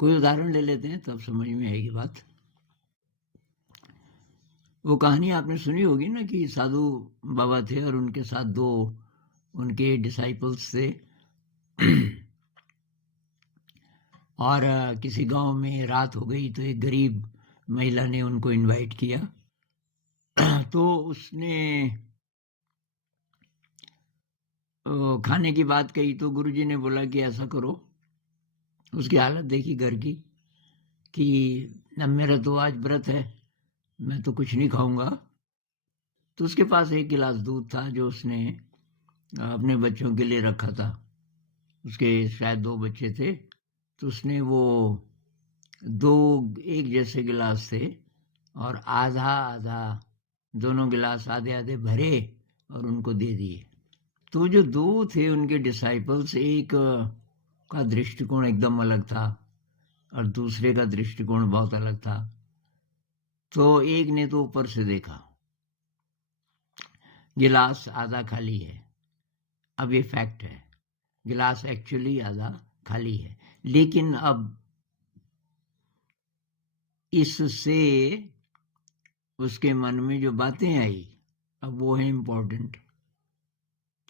कोई उदाहरण ले लेते हैं तब समझ में आएगी बात। वो कहानी आपने सुनी होगी ना कि साधु बाबा थे और उनके साथ 2 उनके डिसाइपल्स थे और किसी गांव में रात हो गई तो एक गरीब महिला ने उनको इनवाइट किया तो उसने खाने की बात कही तो गुरुजी ने बोला कि ऐसा करो, उसकी हालत देखी घर की कि अब मेरा तो आज व्रत है, मैं तो कुछ नहीं खाऊंगा। तो उसके पास 1 गिलास दूध था जो उसने अपने बच्चों के लिए रखा था। उसके शायद 2 बच्चे थे, तो उसने वो 2 एक जैसे गिलास थे और आधा आधा दोनों गिलास आधे आधे भरे और उनको दे दिए। तो जो 2 थे उनके डिसाइपल्स, एक का दृष्टिकोण एकदम अलग था और दूसरे का दृष्टिकोण बहुत अलग था। तो एक ने तो ऊपर से देखा, गिलास आधा खाली है। अब ये फैक्ट है, गिलास एक्चुअली आधा खाली है, लेकिन अब इससे उसके मन में जो बातें आई अब वो है इम्पोर्टेंट।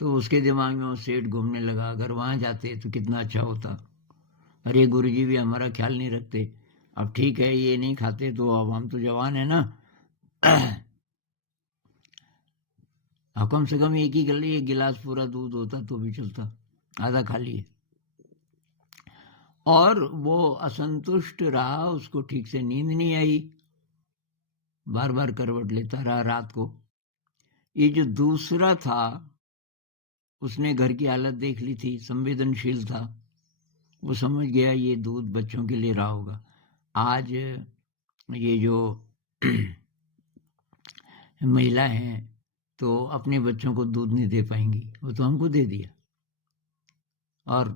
तो उसके दिमाग में वो सेठ घूमने लगा, अगर वहां जाते तो कितना अच्छा होता। अरे गुरुजी भी हमारा ख्याल नहीं रखते। अब ठीक है ये नहीं खाते तो अब हम तो जवान है ना अब कम से कम एक गिलास पूरा दूध होता तो भी चलता, आधा खाली है। और वो असंतुष्ट रहा, उसको ठीक से नींद नहीं आई, बार बार करवट लेता रहा रात को। ये जो दूसरा था उसने घर की हालत देख ली थी, संवेदनशील था, वो समझ गया ये दूध बच्चों के लिए रहा होगा। आज ये जो महिला है तो अपने बच्चों को दूध नहीं दे पाएंगी, वो तो हमको दे दिया। और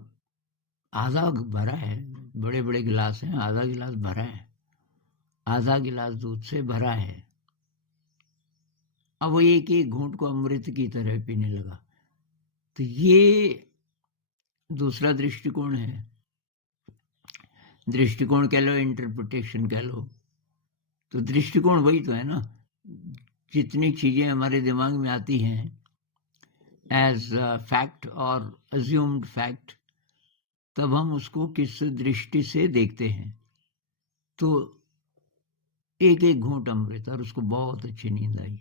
आधा भरा है, बड़े बड़े गिलास हैं, आधा गिलास भरा है, आधा गिलास दूध से भरा है। अब वो एक एक घूंट को अमृत की तरह पीने लगा। तो ये दूसरा दृष्टिकोण है। दृष्टिकोण कह लो, इंटरप्रिटेशन कह लो, तो दृष्टिकोण वही तो है ना। जितनी चीजें हमारे दिमाग में आती हैं एज फैक्ट और अज्यूम्ड फैक्ट, तब हम उसको किस दृष्टि से देखते हैं। तो एक एक घूंट अमृत और उसको बहुत अच्छी नींद आई।